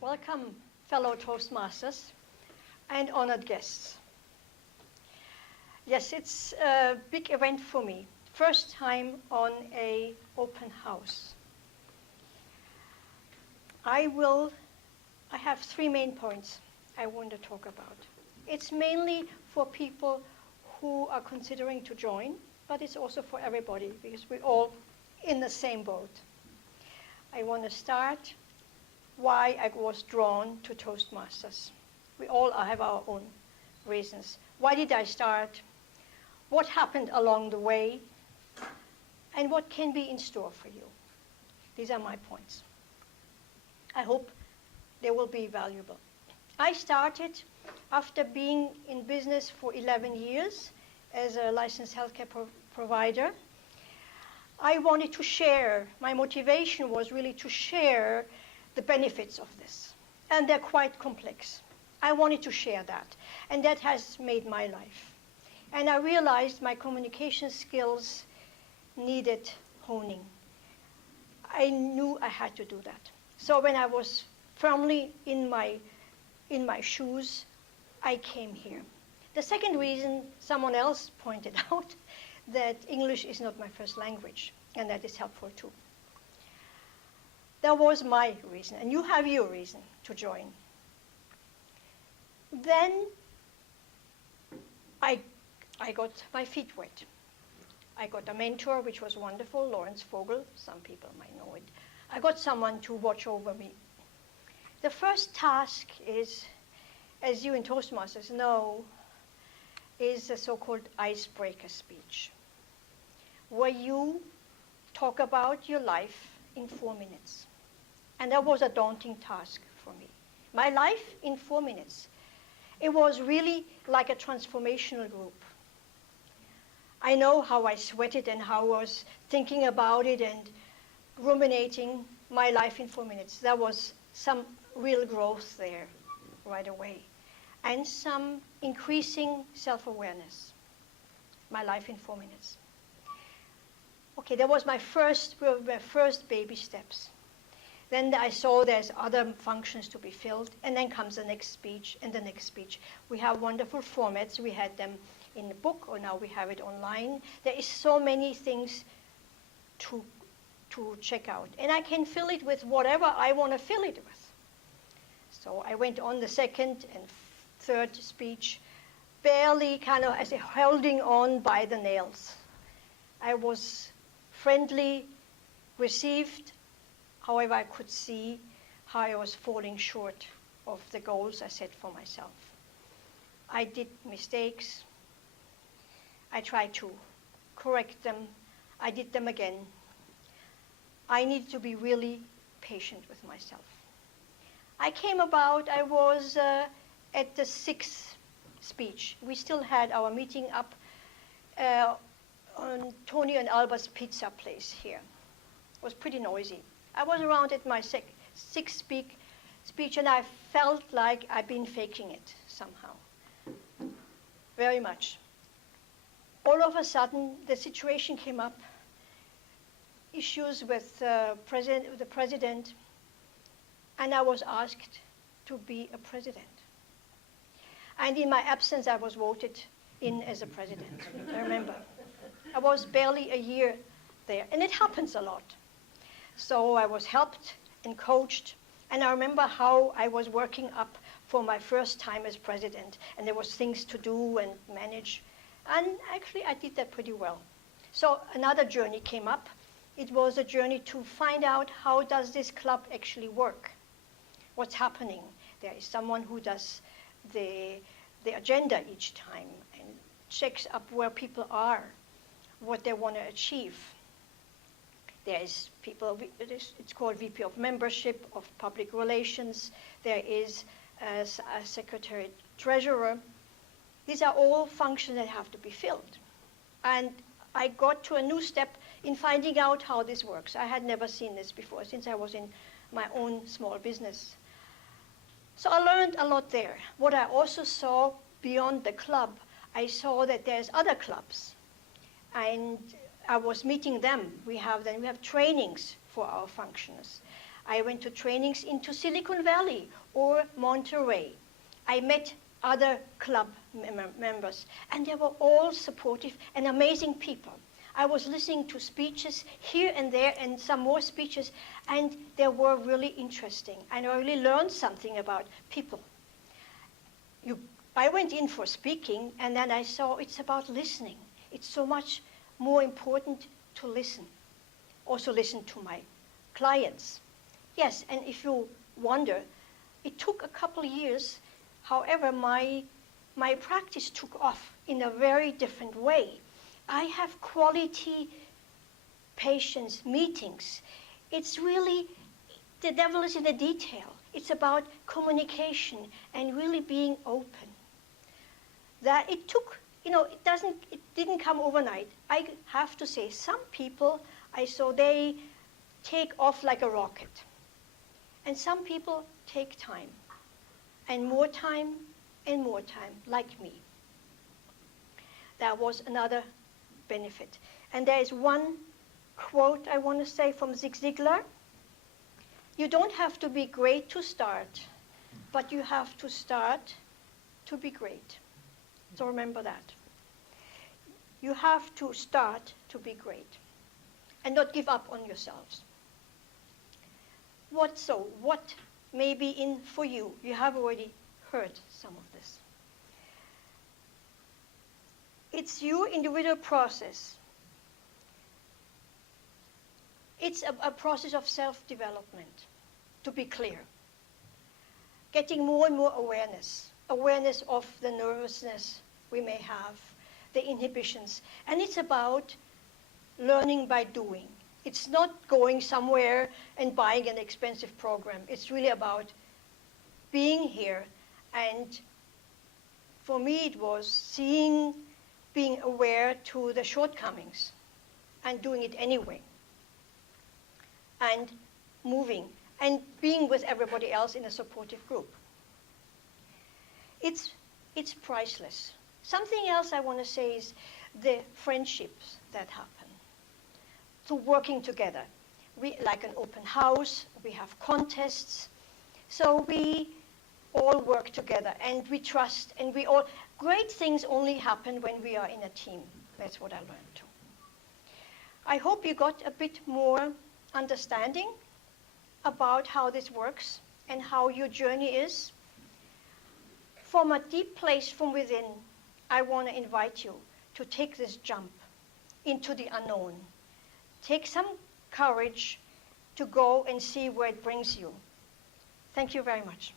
Welcome, fellow Toastmasters and honored guests. Yes, it's a big event for me. First time on an open house. I have three main points I want to talk about. It's mainly for people who are considering to join, but it's also for everybody because we're all in the same boat. I want to start why I was drawn to Toastmasters. We all have our own reasons. Why did I start? What happened along the way? And what can be in store for you? These are my points. I hope they will be valuable. I started after being in business for 11 years as a licensed healthcare provider. I wanted to share, my motivation was really to share the benefits of this. And they're quite complex. I wanted to share that. And that has made my life. And I realized my communication skills needed honing. I knew I had to do that. So when I was firmly in my shoes, I came here. The second reason, someone else pointed out that English is not my first language, and that is helpful too. That was my reason, and you have your reason to join. Then I got my feet wet. I got a mentor, which was wonderful, Lawrence Vogel. Some people might know it. I got someone to watch over me. The first task is, as you in Toastmasters know, is a so-called icebreaker speech, where you talk about your life in 4 minutes. And that was a daunting task for me. My life in 4 minutes. It was really like a transformational group. I know how I sweated and how I was thinking about it and ruminating my life in 4 minutes. There was some real growth there right away. And some increasing self-awareness. My life in 4 minutes. Okay, that was my first baby steps. Then I saw there's other functions to be filled, and then comes the next speech and the next speech. We have wonderful formats. We had them in the book, or now we have it online. There is so many things to check out. And I can fill it with whatever I want to fill it with. So I went on the second and third speech, barely kind of as a holding on by the nails. I was friendly, received. However, I could see how I was falling short of the goals I set for myself. I did mistakes. I tried to correct them. I did them again. I needed to be really patient with myself. I was at the 6th speech. We still had our meeting up on Tony and Alba's pizza place here. It was pretty noisy. I was around at my 6th speech, and I felt like I'd been faking it somehow, very much. All of a sudden, the situation came up, issues with the president, and I was asked to be a president. And in my absence, I was voted in as a president, I remember. I was barely a year there, and it happens a lot. So I was helped and coached, and I remember how I was working up for my first time as president, and there was things to do and manage, and actually I did that pretty well. So another journey came up. It was a journey to find out how does this club actually work? What's happening? There is someone who does the agenda each time and checks up where people are, what they want to achieve. There is people, it's called VP of Membership, of Public Relations. There is a Secretary Treasurer. These are all functions that have to be filled. And I got to a new step in finding out how this works. I had never seen this before since I was in my own small business. So I learned a lot there. What I also saw beyond the club, I saw that there's other clubs. And I was meeting them. We have trainings for our functioners. I went to trainings into Silicon Valley or Monterey. I met other club members, and they were all supportive and amazing people. I was listening to speeches here and there and some more speeches, and they were really interesting. And I really learned something about people. I went in for speaking, and then I saw it's about listening. It's so much more important to listen. Also listen to my clients. Yes, and if you wonder, it took a couple of years. However, my practice took off in a very different way. I have quality patience meetings. It's really, the devil is in the detail. It's about communication and really being open. That it took, it didn't come overnight. I have to say, some people I saw, they take off like a rocket. And some people take time, and more time, like me. That was another benefit. And there is one quote I want to say from Zig Ziglar. You don't have to be great to start, but you have to start to be great. So remember that. You have to start to be great and not give up on yourselves. What may be in for you? You have already heard some of this. It's your individual process. It's a process of self-development, to be clear. Getting more and more awareness of the nervousness we may have, the inhibitions. And it's about learning by doing. It's not going somewhere and buying an expensive program. It's really about being here. And for me, it was being aware to the shortcomings and doing it anyway. And moving and being with everybody else in a supportive group. It's priceless. Something else I want to say is the friendships that happen. So working together. We like an open house, we have contests. So we all work together and we trust, and great things only happen when we are in a team. That's what I learned too. I hope you got a bit more understanding about how this works and how your journey is. From a deep place from within, I want to invite you to take this jump into the unknown. Take some courage to go and see where it brings you. Thank you very much.